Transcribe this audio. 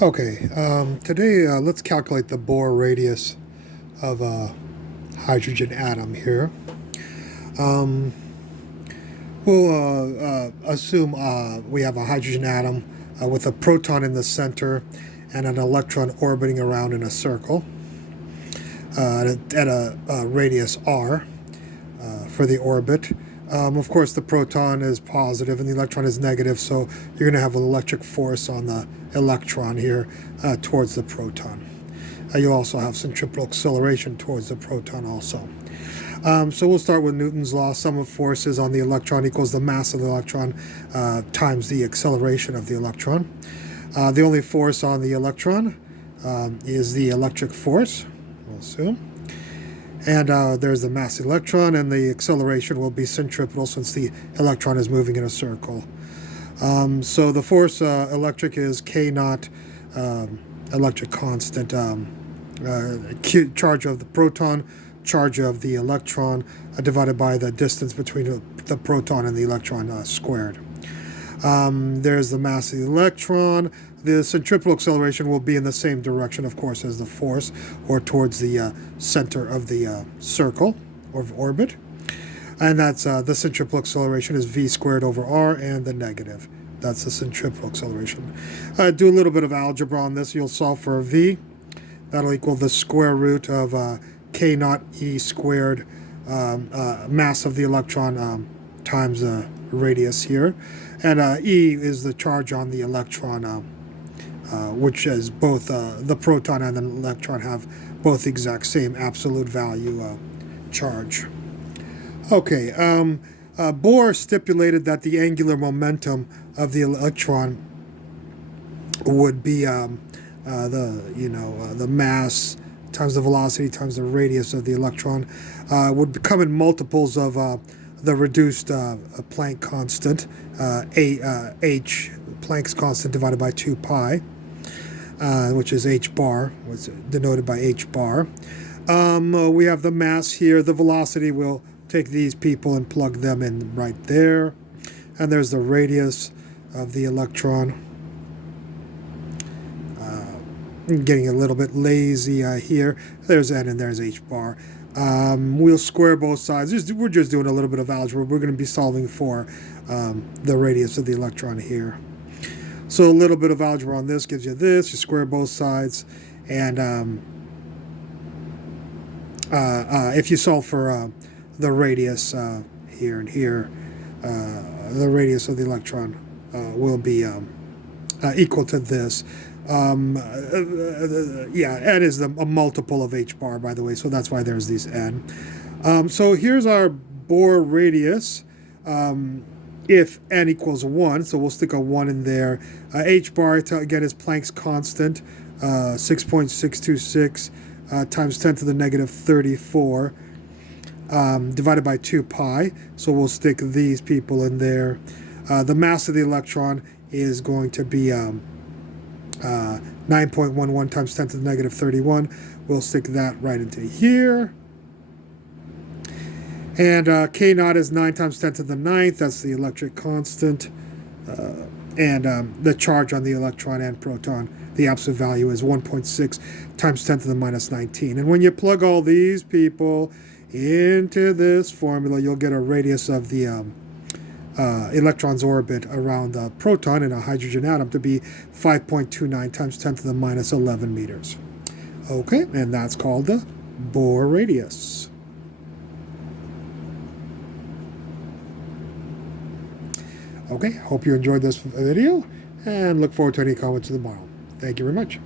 Okay, today let's calculate the Bohr radius of a hydrogen atom here. Um, we'll assume we have a hydrogen atom with a proton in the center and an electron orbiting around in a circle at a radius r for the orbit. Of course, the proton is positive and the electron is negative, so you're going to have an electric force on the electron here towards the proton. You'll also have centripetal acceleration towards the proton also. So we'll start with Newton's law. Sum of forces on the electron equals the mass of the electron times the acceleration of the electron. The only force on the electron is the electric force, we'll assume. And there's the mass of the electron, and the acceleration will be centripetal since the electron is moving in a circle. So the force electric is K naught electric constant, charge of the proton, charge of the electron, divided by the distance between the proton and the electron squared. There's the mass of the electron. The centripetal acceleration will be in the same direction, of course, as the force, or towards the center of the circle or orbit. And that's the centripetal acceleration is v squared over r, and the negative. That's the centripetal acceleration. Do a little bit of algebra on this. You'll solve for a v. That'll equal the square root of k naught e squared, mass of the electron times the radius here. And E is the charge on the electron, which is both the proton and the electron have both the exact same absolute value charge. Okay, Bohr stipulated that the angular momentum of the electron would be the mass times the velocity times the radius of the electron, would become in multiples of the reduced Planck constant, h, Planck's constant divided by 2 pi, which is h bar, was denoted by h bar. We have the mass here. The velocity, will take these people and plug them in right there. And there's the radius of the electron. Getting a little bit lazy here. There's n and there's h bar. We'll square both sides. We're just doing a little bit of algebra. We're going to be solving for the radius of the electron here. So a little bit of algebra on this gives you this. You square both sides. And if you solve for the radius here and here, the radius of the electron will be equal to this. N is a multiple of h bar, by the way, so that's why there's these n. So here's our Bohr radius if n equals 1, so we'll stick a 1 in there. H bar, again, is Planck's constant, 6.626 times 10 to the negative 34, divided by 2 pi, so we'll stick these people in there. The mass of the electron is going to be 9.11 times 10 to the negative 31. We'll stick that right into here. And K naught is 9 times 10 to the 9th. That's the electric constant. And the charge on the electron and proton, the absolute value is 1.6 times 10 to the minus 19. And when you plug all these people into this formula, you'll get a radius of the electron's orbit around the proton in a hydrogen atom to be 5.29 times 10 to the minus 11 meters. Okay, and that's called the Bohr radius. Okay, hope you enjoyed this video, and look forward to any comments tomorrow. Thank you very much.